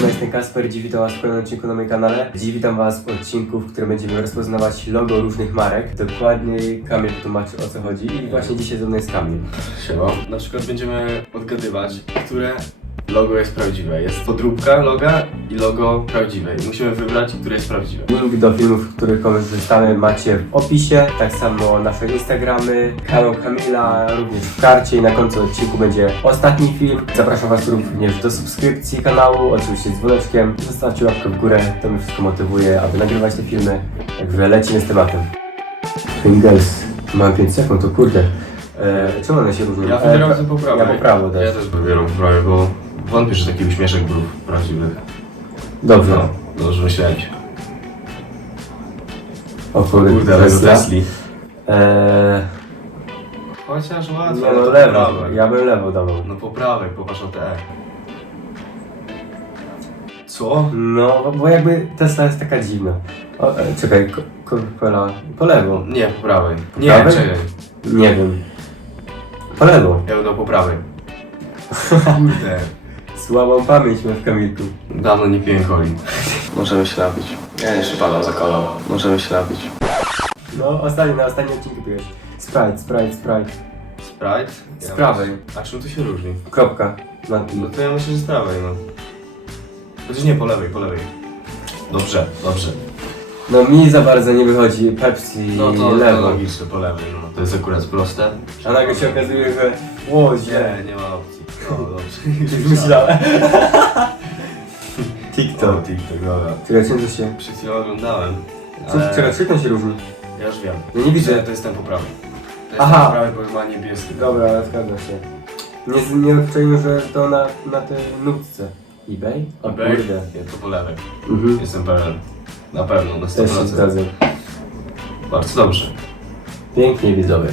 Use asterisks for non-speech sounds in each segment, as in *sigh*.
siema, jestem Kasper, dziś witam was w kolejnym odcinku na moim kanale. Dziś witam was w odcinku, w którym będziemy rozpoznawać logo różnych marek. Dokładniej Kamil tłumaczy o co chodzi i właśnie dzisiaj ze mną jest Kamil. Siema. Na przykład będziemy odgadywać, które logo jest prawdziwe. Jest podróbka loga i logo prawdziwe. I musimy wybrać, które jest prawdziwe. Link do filmów, których korzystamy macie w opisie, tak samo nasze Instagramy, kanał Kamila również w karcie i na końcu odcinku będzie ostatni film. Zapraszam was również do subskrypcji kanału, oczywiście z dzwoneczkiem. Zostawcie łapkę w górę, to mnie wszystko motywuje, aby nagrywać te filmy. Także lecimy z tematem. Pringles. Mam 5 sekund, to kurde. E, czemu one się różnią? Ja E, wybieram sobie po prawej. Ja po prawo Ja też. też wybieram po prawej, bo wątpię, że taki uśmieszek był prawdziwy. Dobrze. No, dobrze myśleć. O kurde, Kurde, ale Tesla. Tesli. E, Chociaż łatwo, nie no no, to lewo. prawej. Ja bym lewo dawał. No po prawej, popatrz na te E. Co? No, bo- jakby Tesla jest taka dziwna. O, e, czekaj, ko, ko, pola, po lewo. Nie, po prawej. Po Nie, prawej? czekaj. Nie wiem. Po lewo. Ja bym dał po prawej. *laughs* Kurde. Słabą pamięć mam w Kamilku. Dawno nie piłem coli. Możemy się napić. Ja jeszcze za kolą. Możemy się napić. No, ostatni, na ostatnim odcinku piłeś. Sprite, Sprite, Sprite. Sprite? Z prawej. A czym to się różni? Kropka. Na, No to ja myślę, że z prawej, no. Chociaż nie, po lewej, po lewej. Dobrze, dobrze. no mi za bardzo nie wychodzi Pepsi No to, to lewo. logiczne, po lewej, no. To jest akurat proste. A nagle się okazuje, że... Źle. Nie, nie ma opcji. No dobrze. Już myślałem. To TikTok. TikTok, dobra. Czekaj, czym to się... Przed chwilą oglądałem. Co, czekaj, czym to się różni? Ja już wiem. Ja nie widzę. Że To jest ten po prawej. To jest Aha. ten po prawej, bo ma niebieski. Dobra, ale zgadza się. Nie, nie odczaiłem, że to na, na tej nutce. eBay? O EBay? kurde. Nie, to po lewej. Mhm. Jestem pewien. Na pewno, na Też się 100%. zgadzam. Bardzo dobrze. Pięknie widzowie.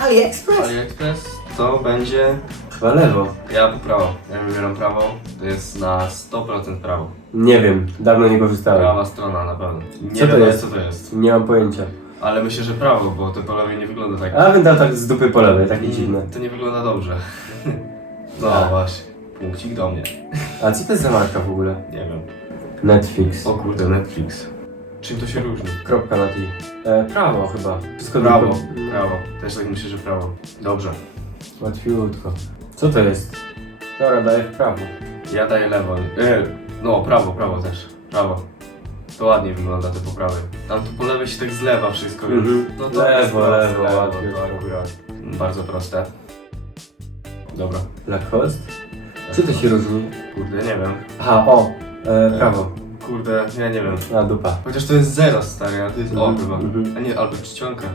AliExpress? AliExpress to będzie... Chyba lewo. Ja po prawo. Ja wybieram prawo. To jest na 100% prawo. Nie wiem, dawno nie korzystałem. Prawa strona na pewno. Nie Co to wiadomo jest? co to jest. Nie mam pojęcia. Ale myślę, że prawo, bo to po lewej nie wygląda tak. A bym dał tak z dupy po lewej, takie Mm, dziwne. To nie wygląda dobrze. *laughs* No A. właśnie. Punkcik do mnie. A co to jest za marka w ogóle? Nie wiem. Netflix. O kurde, Netflix. Czym to się różni? Kropka na tej. E, prawo chyba. Wszystko Prawo, prawo. Też tak myślę, że prawo. Dobrze. Łatwiutko. Co to jest? Dobra, daję w prawo. Ja daję lewo. E, no, prawo, prawo też. Prawo. To ładnie wygląda te po prawej. Tam tu po lewej się tak zlewa wszystko, więc... Mhm. No to Lewo, jest lewo, lewo, ładnie. to akurat. Bardzo proste. Dobra. Lacoste? Czy to się różni? Kurde, nie wiem. Aha, o. E, prawo. Kurde, ja nie wiem. A, dupa. Chociaż to jest zero, stary, a to jest O Mhm, chyba. mhm. A nie, albo czcionka.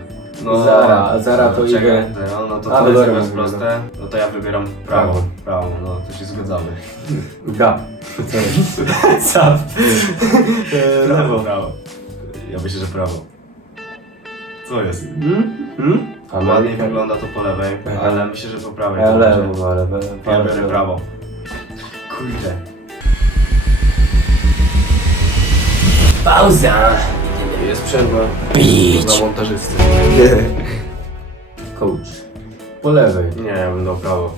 Zara, a Zara to czekaj, No, no to, A, to jest dobra, proste. No to ja wybieram prawo. Prawo. Prawo, no to się zgadzamy. Gap. Co *laughs* jest? Zap. E, lewo. prawo. Ja myślę, że prawo. Co jest? Hmm? Hmm? Ładnie wygląda to po lewej, Aha. ale myślę, że po prawej. Ja będzie. lewo, ale be- Ja biorę prawo. Kurde. Pauza. Jest przerwa. Bić. Dla montażysty. *laughs* Coach. Po lewej. Nie, ja bym dał prawo.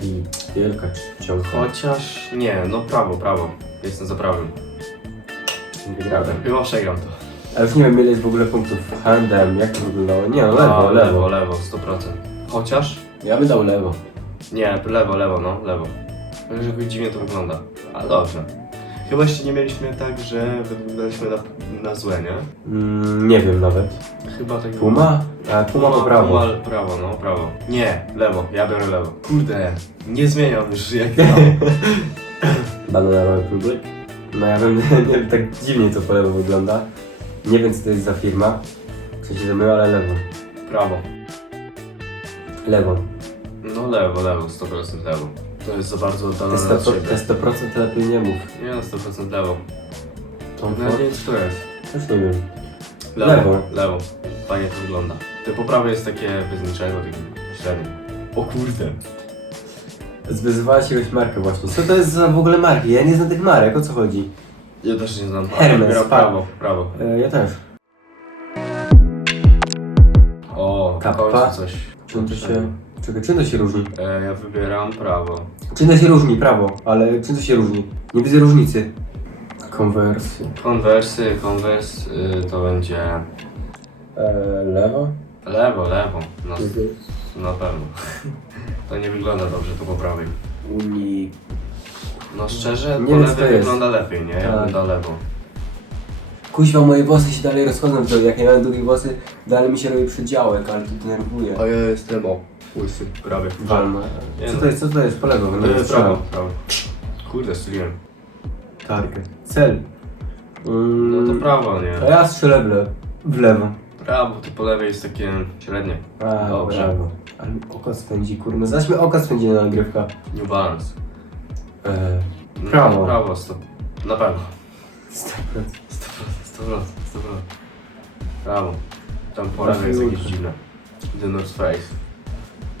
I wielka ciągła. Chociaż nie, no prawo, prawo. Jestem za prawym. Wygrałem. Chyba przegram to. Ale już nie wiem ile jest w ogóle punktów handem, jak to wyglądało. Nie no, lewo, A, lewo. lewo, lewo, 100%. Chociaż? Ja bym dał lewo. Nie, lewo, lewo, no, lewo. Jakoś dziwnie to wygląda. Ale dobrze. Chyba jeszcze nie mieliśmy tak, że wyglądaliśmy na, na złe, nie? Mm, nie wiem nawet. Chyba tak Puma? A, Puma po prawo. Puma, prawo, no, prawo. Nie, lewo, ja biorę lewo. Kurde, nie zmieniam już jak tam. *laughs* Banana Republic. No ja bym, *laughs* nie wiem, tak dziwnie to po lewo wygląda. Nie wiem co to jest za firma. Co się zamyła, ale lewo. Prawo. Lewo. No lewo, lewo, 100% lewo. To jest za bardzo Te oddalone 100%, od siebie. te 100% lepiej nie mów. Nie no, 100% lewo. No Komfort? nie wiem co to jest. Też nie wiem. Lewo. Lewo. Fajnie to wygląda. Te po prawej jest takie niczego, takie średnie. O kurde. Zwyzywała się jakąś markę właśnie. Co to jest za w ogóle marki? Ja nie znam tych marek, o co chodzi? Ja też nie znam. Hermes, Wybieram pa- prawo, prawo. E, ja też. O, Kappa? w końcu coś. Czym to się, Czekaj, czym to się różni? E, ja wybieram prawo. Czym to się różni, prawo, ale czym to się różni? Nie widzę różnicy. Konwersy. Konwersy, konwers y, to będzie Eee, lewo? lewo, lewo. No, na pewno. *laughs* To nie wygląda dobrze, to po prawej. Uni... No szczerze, Nie po wiem, co to lewej jest. wygląda lepiej, nie? Ja Tak. bym dał lewo. Kuźwa, moje włosy się dalej rozchodzą w dół. Jak ja mam długie włosy, dalej mi się robi przedziałek, ale to denerwuje. ja jestem o, łysy, prawie. Walma. Co no. to jest, co to jest? Po lewo, To no jest prawo, prawo. Kurde, strzeliłem. Tarkę. Cel. Mm, No to prawo, A nie? ja strzelę w lewo. W lewo. Prawo, to po lewej jest takie średnie. A, Dobrze. brawo. Ale mi oko spędzi, kurno. Zaś mi oko spędzi na nagrywka. New Balance. Eee, No, Prawo. Prawo, sto... Na pewno. 100%. 100%, 100%, 100%. Prawo. Tam po lewej jest jakieś dziwne. The North Face.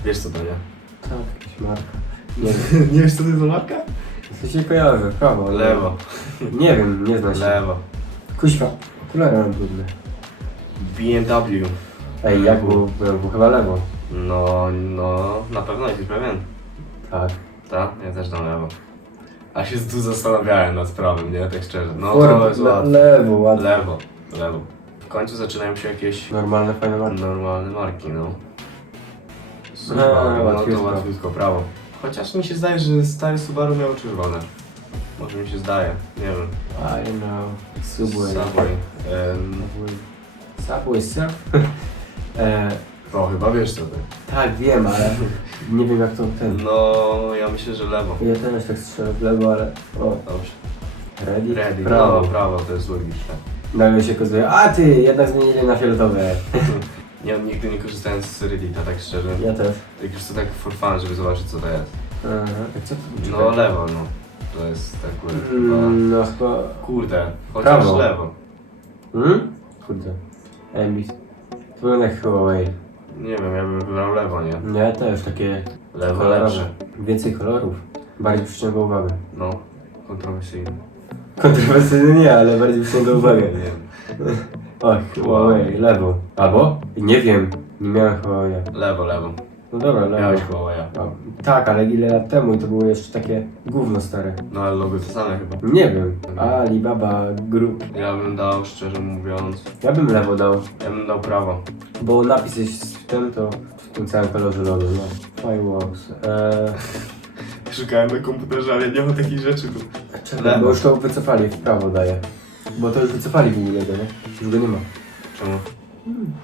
Wiesz co to nie? Tak, jakaś marka. Nie wiem. *laughs* nie wiesz co to jest za marka? Co się kojarzy? Prawo. Lewo. Nie wiem, nie znam się. Lewo. Kuźwa. Okulary mam brudne. BMW. Ej, jak było, było chyba lewo. No, no, na pewno jesteś pewien. Tak. Tak? Ja też dam lewo. A się tu zastanawiałem nad prawem, nie? Tak szczerze. No Kurde, to jest le- łatwe. Lewo, ładnie. Lewo, lewo. W końcu zaczynają się jakieś Normalne, fajne marki. normalne marki, no. Subaru, no to łatwiutko. łatwiutko, prawo. Chociaż mi się zdaje, że stary Subaru miał czerwone. Może mi się zdaje, nie wiem. I don't know. Subway. Subway. Em, Subway surf? *laughs* e, o, chyba wiesz co to. tak, wiem, ale nie wiem jak to ten. No, ja myślę, że lewo. Ja też tak strzelę w lewo, ale... O, Dobrze. ready? Ready, Prawo. no, prawo, to jest logiczne. Nagle się okazuje, a ty, jednak zmienili na fioletowe. *laughs* Ja nigdy nie korzystałem z Reddita, tak szczerze. Ja też. Tak już to tak for fun, żeby zobaczyć co to jest. Aha, tak co tu? No lewo, no. To jest chyba... Mm, no chyba... Kurde, chociaż Prawo. lewo. Hmm? Kurde. Ambit. To wygląda jak Huawei. Nie wiem, ja bym wybrał lewo, nie? No ja też, takie Lewo kolorowe. lepsze. Więcej kolorów. Bardziej przyciąga uwagę. No, kontrowersyjne. Kontrowersyjny nie, ale bardziej przyciąga *laughs* uwagę. Nie wiem. Och, Huawei, lewo. Albo? Nie wiem, nie miałem Huawei. Lewo, lewo. No dobra, lewo. Miałeś Huawei'a. A, Tak, ale ile lat temu i to było jeszcze takie gówno stare. No ale logo to same chyba. Nie wiem. Alibaba Group. Ja bym dał, szczerze mówiąc, Ja bym lewo dał, ja bym dał prawo. bo napis jest w tym, to w tym całym kolorze logo, no. Fireworks. Eee, Szukałem na komputerze, ale nie ma takich rzeczy tu. czekaj, Lewo. bo już to wycofali, w prawo daję. Bo to już wycofali w ogóle go, nie? Już go nie ma. Czemu?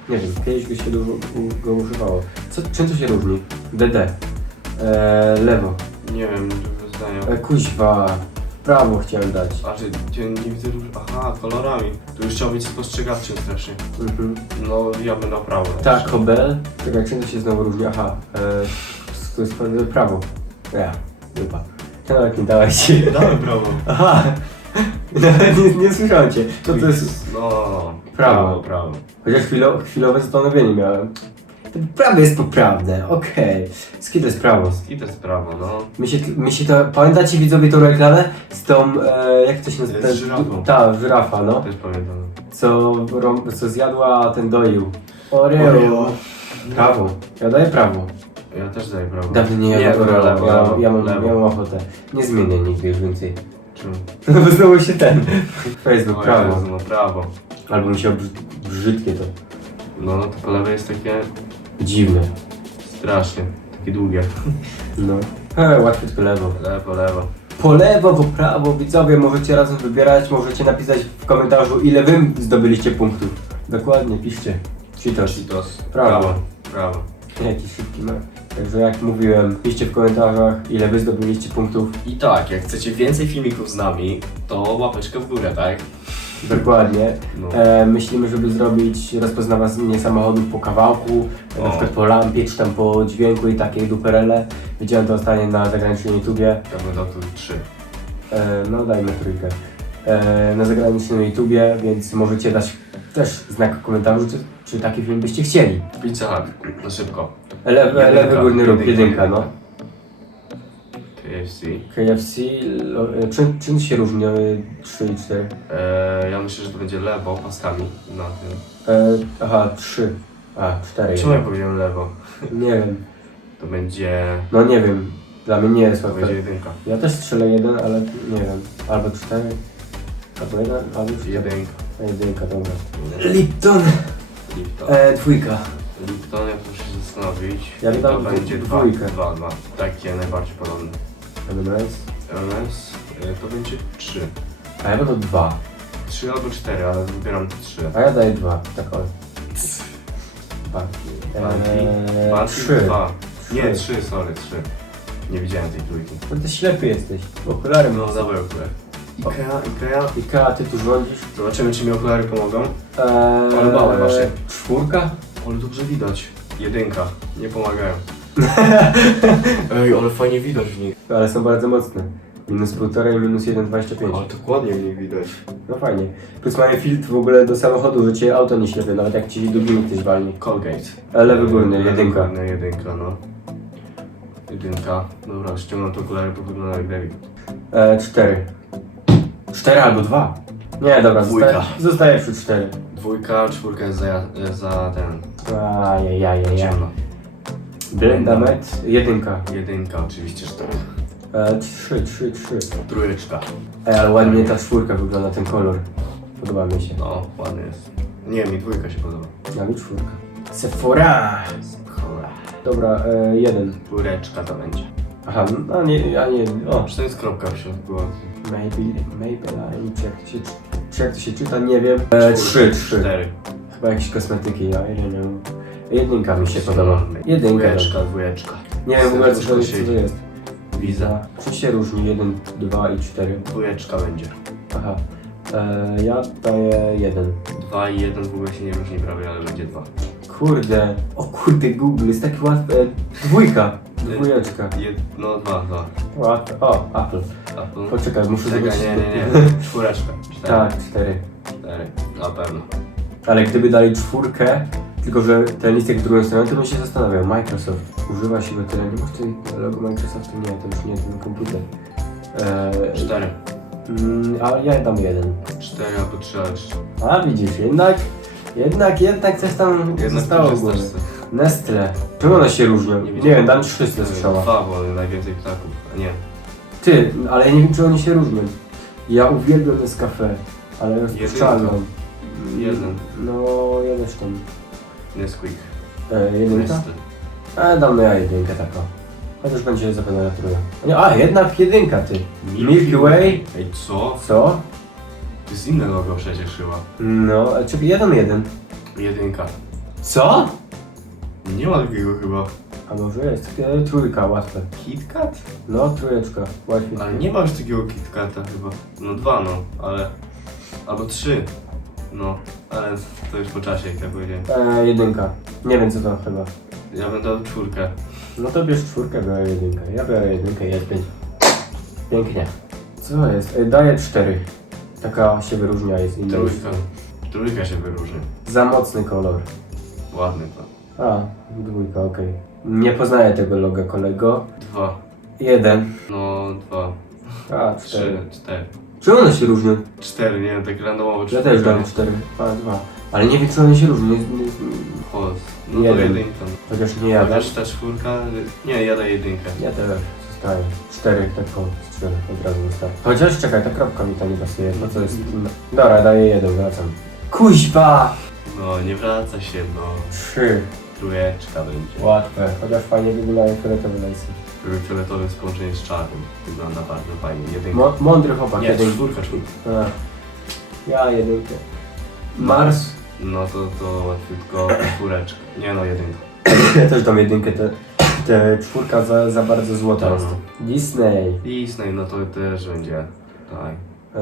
Nie wiem, kiedyś by się go, go używało. Co, czym to się różni? DD. Eee, lewo. Nie wiem, zdania. E, kuźwa. Prawo chciałem dać. A czy nie widzę róż... Aha, kolorami. Tu już chciał być spostrzegawczym strasznie. Mhm. No, ja bym dał prawo. Tak, Hobel. Czekaj, czym to się znowu różni? Aha, e, to jest e, prawo. Ja, dupa. Czemu jak nie dałeś? Dałem prawo. *laughs* Aha, *laughs* nie, nie słyszałem cię. Co to jest? No, Prawo. prawo, prawo. Chociaż chwilo, chwilowe zastanowienie miałem. To prawo jest poprawne, okej. Okay. to jest prawo. I to jest prawo, no. Mi się, mi się to, pamiętacie widzowie tą reklamę z tą, e, jak to się nazywa? Z żyrafą. Ta, żyrafa, no. Też pamiętam. Co, rą- co zjadła, a ten doił. Oreo. Oreo. Prawo. Ja daję prawo. Ja też daję prawo. Dawno nie nie jadłem dobra, Oreo. ja, ja, mam, lewo. ja mam ochotę. Nie zmienię nigdy już więcej. No *laughs* bo znowu się ten. Facebook, prawo. Jezu, no prawo. Albo mi się obrzy- brzydkie to. No, no to po lewej jest takie Dziwne. strasznie, takie długie. No. *laughs* He, łatwiutko lewo. Lewo, lewo. Po lewo, po prawo, widzowie, możecie razem wybierać, możecie napisać w komentarzu, ile wy zdobyliście punktów. Dokładnie, piszcie. Cheetos. Cheetos. Prawo. Prawo. Prawo. Jaki szybki, no. Także jak mówiłem, piszcie w komentarzach, ile wy zdobyliście punktów. I tak, jak chcecie więcej filmików z nami, to łapeczkę w górę, tak? Dokładnie. No. E, myślimy, żeby zrobić rozpoznawanie samochodów po kawałku, e, na O. przykład po lampie, czy tam po dźwięku i takiej duperele. Widziałem to ostatnio na zagranicznym YouTubie. Ja bym dał tu trzy. E, no dajmy trójkę. E, na zagranicznym YouTubie, więc możecie dać też znak w komentarzu, czy, czy taki film byście chcieli. Pizza Hut, na szybko. Le, Jedynka, lewy górny róg, jedynka, no. KFC. KFC, lo, e, czym, czym się różni e, 3 i 4? Eee, ja myślę, że to będzie lewo paskami na tym. E, aha, 3. A, 4. Czemu ja powiedziałem lewo? Nie wiem. To będzie... No nie wiem, dla mnie nie jest To łatwe. będzie jedynka. Ja też strzelę jeden, ale nie wiem. Albo cztery. Albo jeden, albo cztery. Jedynka. Jedynka, dobra. Lipton! Lipton. E, dwójka. Lipton, ja muszę się zastanowić. Ja to będzie dwa, dwójkę. dwa, dwa. Takie najbardziej podobne. Elements. LMS y, to będzie trzy. A ja będę dwa. Trzy albo cztery, ale wybieram trzy. A ja daję dwa, tak o. Dwa. Banki, Eee, banki trzy. dwa. Nie, Trzy. trzy, sorry, trzy. Nie widziałem tej trójki. No ty ślepy jesteś. Okulary No, mam. dawaj okulary. Ikea, Ikea. Ikea, ty tu rządzisz? Zobaczymy, czy mi okulary pomogą. Eee, Ale małe właśnie. Czwórka? Ale dobrze widać. Jedynka. Nie pomagają. *laughs* Ej, ale fajnie widać w nich. Ale są bardzo mocne. Minus półtora i minus 1,25. Ale dokładnie w nich widać. No fajnie. Plus mamy filtr w ogóle do samochodu, że cię auto nie ślepie, nawet jak ci dubiny ktoś walnie. Colgate. A lewy górny, Lewy jedynka. górny, jedynka, no. Jedynka. Dobra, ściągnę te okulary, bo wygląda jak David. E, cztery. Cztery albo dwa. Nie, dobra, Dwójka. zostaję, zostaję przy cztery. Dwójka, czwórka jest za, za ten. Ajajajajaj. Ciemno. Blendamet, jedynka. Jedynka, oczywiście cztery. E, trzy, trzy, trzy. Trójeczka. Ej, ale ładnie ta czwórka wygląda, ten kolor. Podoba mi się. No, ładny jest. Nie, mi dwójka się podoba. Na mi czwórka. Sephora! Cholera. Dobra, e, jeden. Trójeczka to będzie. Aha, a nie, a nie, o. Czy to jest kropka w środku? Maybe, Maybelline, czy jak się, czy jak to się czyta, nie wiem. E, trzy, trzy. Cztery. Chyba jakieś kosmetyki, ja nie wiem. Jedynka mi się podoba. Jedynka. Dwójeczka, dwójeczka. Nie wiem w ogóle co to, jest, co to jest. Wiza. Czy się różni? Jeden, dwa i cztery. Dwójeczka będzie. Aha. E, ja daję jeden. Dwa i jeden w ogóle się nie różni prawie, ale będzie dwa. Kurde. O kurde, Google jest taki łatwy. E, dwójka. Dwójeczka. Jed... No, dwa, dwa. Łatwe. O, Apple. Apple. Poczekaj, muszę Czekaj, nie, nie, nie. Czwóreczka. Cztery. Tak, cztery. Cztery. Na pewno. Ale gdyby dali czwórkę, tylko że ten listek w drugą stronę, to bym się zastanawiał. Microsoft. Używa się go tyle. Nie masz tutaj logo Microsoftu? Nie, to już nie ten komputer. Eee, Cztery. mm, ale ja dam jeden. Cztery albo trzy, ale trzy. A widzisz, jednak, jednak, jednak coś tam Jednak zostało w głowie. korzystasz z- Nestle. Czemu one się różnią? Nie wiem, dam trzy ze strzała. Dwa, bo najwięcej ptaków. A nie. Ty, ale ja nie wiem, czy oni się różnią. Ja uwielbiam Nescafe, ale rozpuszczalną. Jeden. No, jeden tam. Nesquik. E, jedynka? Nestle. A, dam ja jedynkę taką. Chociaż będzie zapewne trójka. Nie, A, jednak jedynka, ty. Milky Way? Ej, co? Co? To jest inne logo przecież chyba. No, e, czekaj, jeden, jeden. Jedynka. Co? Nie ma takiego chyba. A może jest? E, trójka, łatwe. KitKat? No, trójeczka, łatwiej. Ale nie ma już takiego KitKata chyba. No dwa no, ale... Albo trzy. No, ale to już po czasie, jak ja powiedziałem. E, jedynka. Nie wiem, co to chyba. Ja bym dał czwórkę. No to bierz czwórkę, biorę jedynkę. Ja biorę jedynkę, jest pięć. Pięknie. Co jest? E, daję cztery. Taka się wyróżnia, jest inna. Trójka. Trójka się wyróżni. Za mocny kolor. Ładny to. A, dwójka, okej. Nie poznaję tego loga kolego. Dwa. Jeden. No, dwa. A, Trzy, cztery. Cztery. Czemu one się różnią? Cztery, nie wiem, tak randomowo Ja czwórka. też dam cztery. A, dwa. Ale nie wiem, czy one się różnią. Nie, nie, Chodź. No to Jeden. jedynka. chociaż nie ja dam. też ta czwórka? Nie, ja daję jedynkę. Ja też zostaję. Cztery, taką strzelę od razu zostawię. Chociaż czekaj, ta kropka mi tam nie pasuje. No co jest? Dobra, daję jeden, wracam. Kuźba! No, nie wraca się, no. Trzy. Trójeczka będzie. Łatwe. Chociaż fajnie wyglądają fioletowe lejsy. Fioletowe z połączenie z czarnym. Wygląda bardzo fajnie. Jedynka. Mo mądry chłopak, nie, jeden. czwórka, czwórka. A. Ja jedynkę. Mars. No to, to łatwiutko czwóreczka. Nie no, jedynka. *coughs* Ja też dam jedynkę, te, te czwórka za, za bardzo złota No. jest. Disney. Disney, no to też będzie. Tak.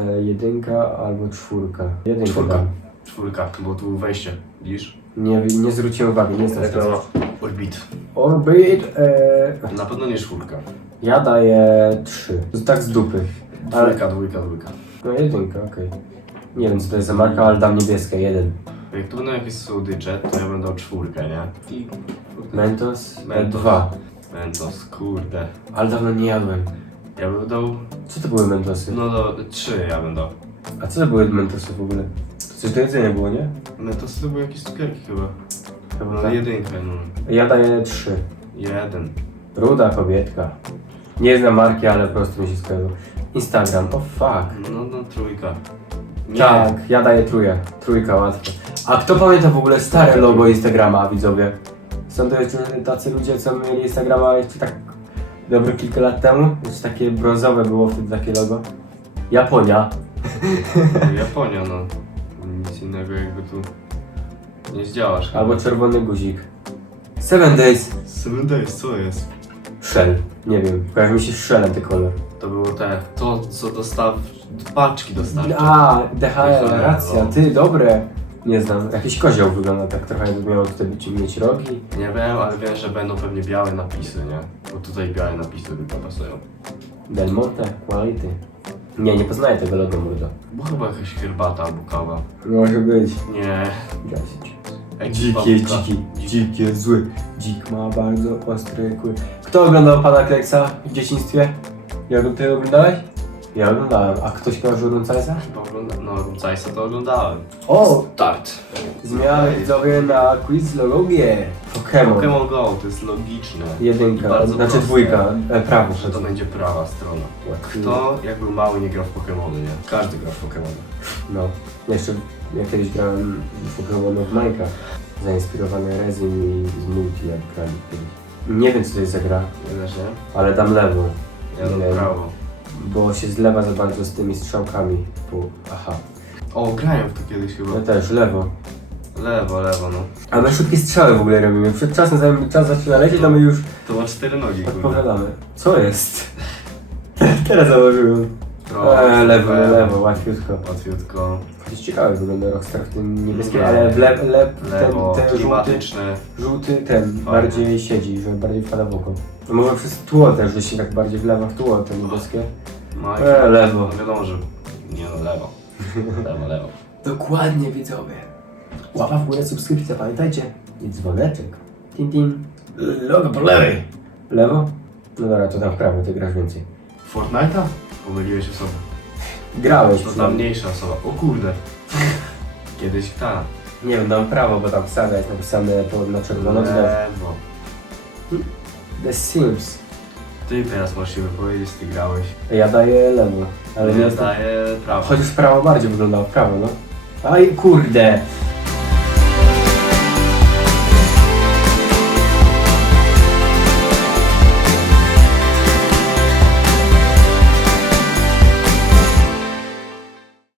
E, jedynka albo czwórka. Jedynka Czwórka. dam. Czwórka, bo tu wejście. Widzisz? Nie, nie zwróciłem uwagi, nie znam się. Reklama. Orbit. Orbit. E, Na pewno nie czwórka. ja daję trzy. Tak z dupy. Ale, Dwójka, dwójka, dwójka. no jedynka, okej. Nie wiem co to jest za marka, ale dam niebieskie, jeden. Jak tu będą jakieś słodycze, to ja będę dał czwórkę, nie? I... Mentos? E, Mentos. dwa. Mentos, kurde. Ale dawno nie jadłem. Ja bym dał... Co to były Mentosy? No do... trzy ja bym dał. A co to były Mentosy w ogóle? To coś do jedzenia było, nie? Mentosy to były jakieś cukierki chyba. Chyba No tak. jedynkę, no. Ja daję trzy. Jeden. Ruda kobietka. Nie znam marki, ale po prostu mi się skojarzyło. Instagram, o fuck. No, no, trójka. Nie. Tak, ja daję trójkę. Trójka łatwo. A kto pamięta w ogóle stare logo Instagrama, widzowie? Są to jeszcze tacy ludzie, co mieli Instagrama jeszcze tak dobre kilka lat temu. Jeszcze takie brązowe było wtedy takie logo. Japonia. No, Japonia, no. Innego jakby tu nie zdziałasz. chyba. Albo czerwony guzik. Seven Days. Seven Days, co jest? Shell. Nie wiem, kojarzy mi się z Shellem ten kolor. To było te, to co dostaw... paczki dostawcze. A, DHL, racja, no. ty, dobre. Nie znam, jakiś kozioł wygląda tak trochę, jakby miał tutaj być, mieć rogi. Nie wiem, ale wiem, że będą pewnie białe napisy, nie? Bo tutaj białe napisy tylko pasują. Del Monte, quality. Nie, nie poznaję tego logo, mordo. Bo chyba jakaś herbata albo kawa. Może być. Nie. Ej, Dzikie, dziki, dzikie, zły. Dzik ma bardzo ostry kły. Kto oglądał Pana Kleksa w dzieciństwie? Ja ty oglądałeś? Ja oglądałem. A ktoś kojarzy Runcajsa? Chyba. No, Rumcajsa to oglądałem. O! Start. Zmiany widzowie na quizologię. Pokémon. Pokémon Go, to jest logiczne. Jedynka, Bardzo znaczy proste. dwójka, e, prawo. Że to będzie prawa strona. Kto jak był mały nie grał w Pokémony, nie? Każdy grał w Pokémony. No, jeszcze ja kiedyś grałem w Pokémonów w Minecraft, zainspirowany Rezin i z Multi jak grali kiedyś. Nie wiem co to jest za gra, Nie też, nie? ale dam lewo, Ja dam Nie. prawo. Bo się zlewa za bardzo z tymi strzałkami. Pu. Aha, O, grałem w to kiedyś chyba. ja też, lewo. Lewo, lewo, no. A my szybkie strzały w ogóle robimy. Przed czasem, zanim czas zaczyna lecieć, to my już To ma cztery nogi, kurde. odpowiadamy. Co jest? *laughs* Teraz założyłem. Eee, lewo, lewo, łatwiutko. Łatwiutko. Chociaż ciekawe wygląda Rockstar w tym niebieskim, Nie. ale w lep, lep, Lewo, ten, ten żółty, żółty ten bardziej siedzi, że bardziej wpada w oko. No Może przez tło też, że się tak bardziej wlewa w tło te niebieskie. Ma E, lewo. No wiadomo, że... Nie no, lewo. *laughs* Lewo, lewo. Dokładnie widzowie. Łapa w górę, subskrypcja, pamiętajcie. I dzwoneczek. Tin tin. Logo po lewej. Lewo? No dobra, to tam w prawo, ty grasz więcej. Fortnite'a? Pomyliłeś osobę. Grałeś To ta mniejsza osoba. O kurde. Kiedyś ta. Nie wiem, dam prawo, bo tam wsada jest napisane po, na czerwono. Lewo. The Sims. Ty teraz możesz się wypowiedzieć, ty grałeś. Ja daję lewo, ale nie ja daję prawo. Chociaż prawo bardziej wyglądało, prawo no. Aj kurde!